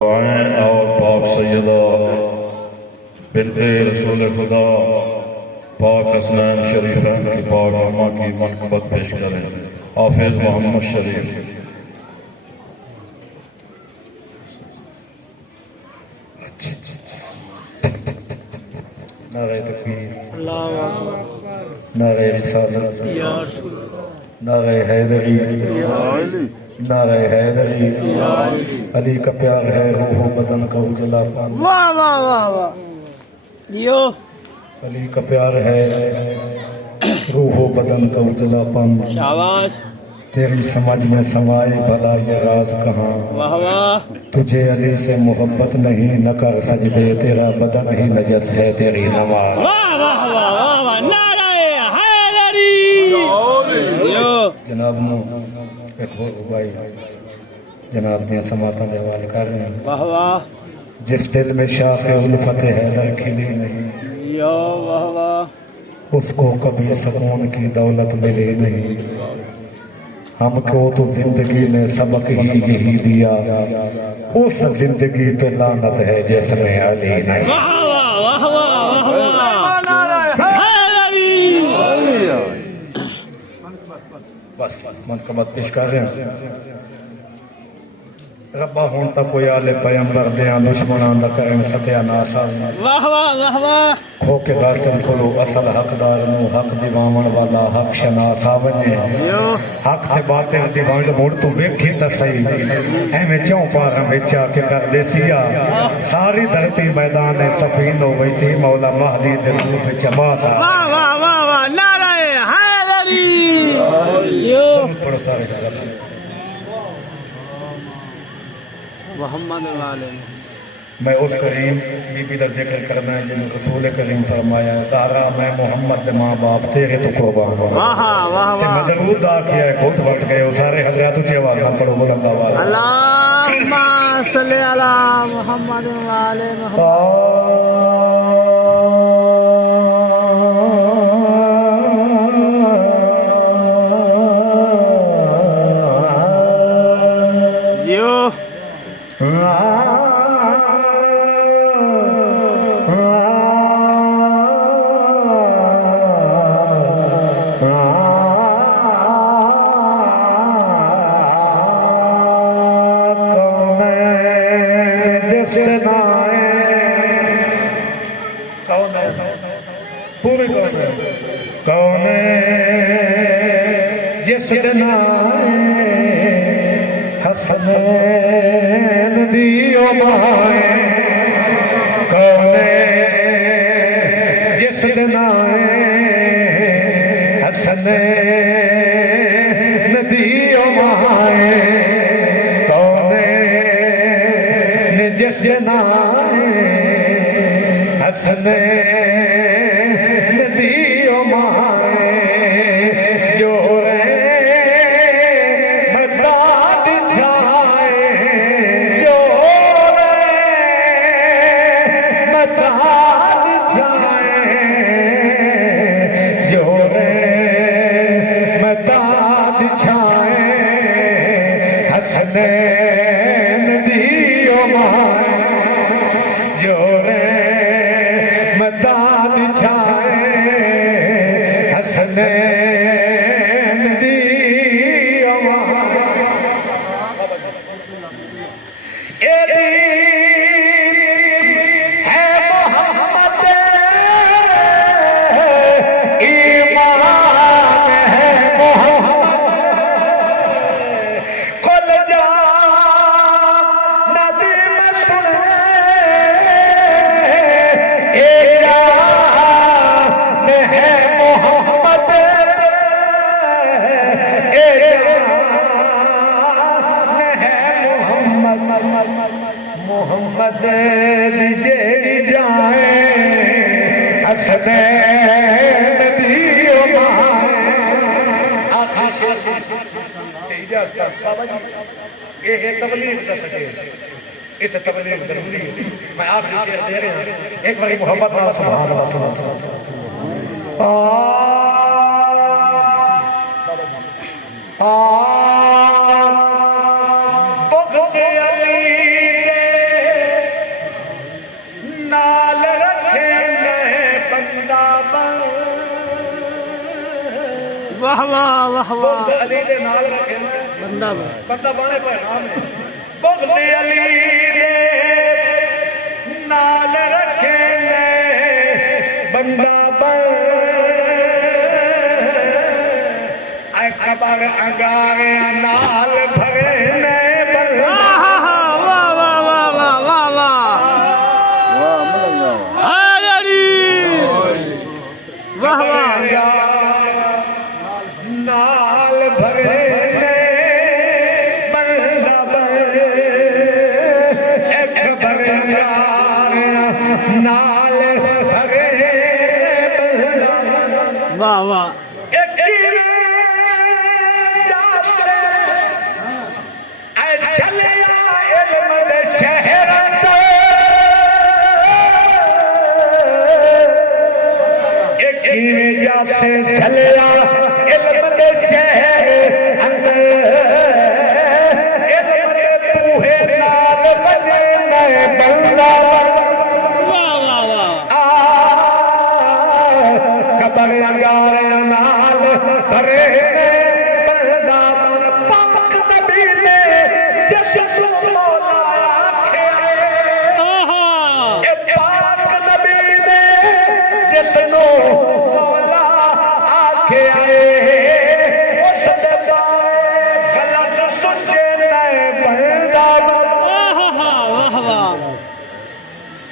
دعائیں اور پاک سیدہ بنت رسول خدا پاک حسنین شریفین کی پاک اماں کی منقبت پیش کریں. حافظ محمد شریف. نعرہ تکبیر، نعرہ رسالت، نعرہ حیدری، نعرہ حیدری. علی کا پیار ہے روح و بدن کا اجلا پن. واہ واہ واہ واہ جیو. علی کا پیار ہے روح و بدن کا اجلا پن. شاباش. تیری سمجھ میں سمائے بھلا یہ راز کہاں. واہ واہ. تجھے علی سے محبت نہیں نہ کر سجدے، تیرا بدن ہی نجس ہے تیری نماز. واہ واہ واہ واہ واہ. نعرہ حیدری. جیو. جناب نو ایک اور بھائی جناب دیا سماعتاں دے حوالے کر رہے ہیں. واہ واہ. جس دل میں شاخ الفت حیدر کھلی نہیں، جیو. واہ واہ. اس کو کبھی سکون کی دولت ملی نہیں. ہم کو تو زندگی نے سبق ہی یہی دیا، اس زندگی پہ لعنت ہے جس میں علی نہیں. واہ واہ واہ واہ واہ. حیدری. بس منقبت پیش کر رہے ہیں. ربا ہون تک کوئی آلے پیمبر دیاں دشمنان دا کریں ستیہ ناسا. واہ واہ واہ واہ. کھو کے غاسم کھلو اصل حقدار نو حق دیوامن والا حق شناسا ونجے. حق تے باطل دیوانگ موڑ تو ویکھی تا صحیح ایمیں چوں پارا ویچا کے کر دیتیا. ساری دھرتی میدان سفین ہو ویسی مولا مہدی دل پہ چباتا. واہ واہ واہ واہ. نعرہ حیدری. جیو. پڑھو سارے جگہ. محمد والے. میں اس کریم بی بی دا ذکر کرنا ہے جن رسول کریم فرمایا ہے دارا میں محمد دے ماں باپ تیرے تو قربان ہوں. واہ واہ تے واہ. میں درود دا کیا ہے بہت وقت گئے وہ سارے حضرات اچھی آواز نہ پڑھو بلند آواز. اللہم صلی علی محمد والے محمد. جیو. پوری کون جس دن حسنین دیو مائے. کون جس دن حسنین دیو مائے. کون جس دن حسنین دیو مائے. جو مداد چھائے، جو مداد چھائے، جو مداد چھائے. حسنین دیو مائے. جو مداد چھائے. حسنین دیو مائے. اے دین ہے محمد، ایمان ہے محمد. کل جا ندیم سنے اے جان ہے محمد. اے جان ہے محمد. محمد دی جیڑی جائے حسنین دیو مائے. آخری شیر یہ تبلیغ کر سکے اس تبلیغ ضروری ہے. میں آخری شیر دے رہا ہوں ایک باری محبت نال سبحان اللہ. بغض علی واہ واہ واہ واہ بغض علی دے نال رکھے بندہ بندہ بانے پہ نام ہے بغض علی دے نال رکھے بندہ اے قبر انگارے نال بھرے بندہ واہ واہ واہ واہ واہ واہ حیدری واہ واہ نال بھرے بندہ ایک بھرے نال بھرے واہ واہ چلیا علم دے شہر اندر علم دے بوہے نال بنے نئے بندہ واہ واہ واہ قبر انگار نال بھرے بندہ پاک نبی نے جس کو مولا آکھیا اے پاک نبی نے جس کو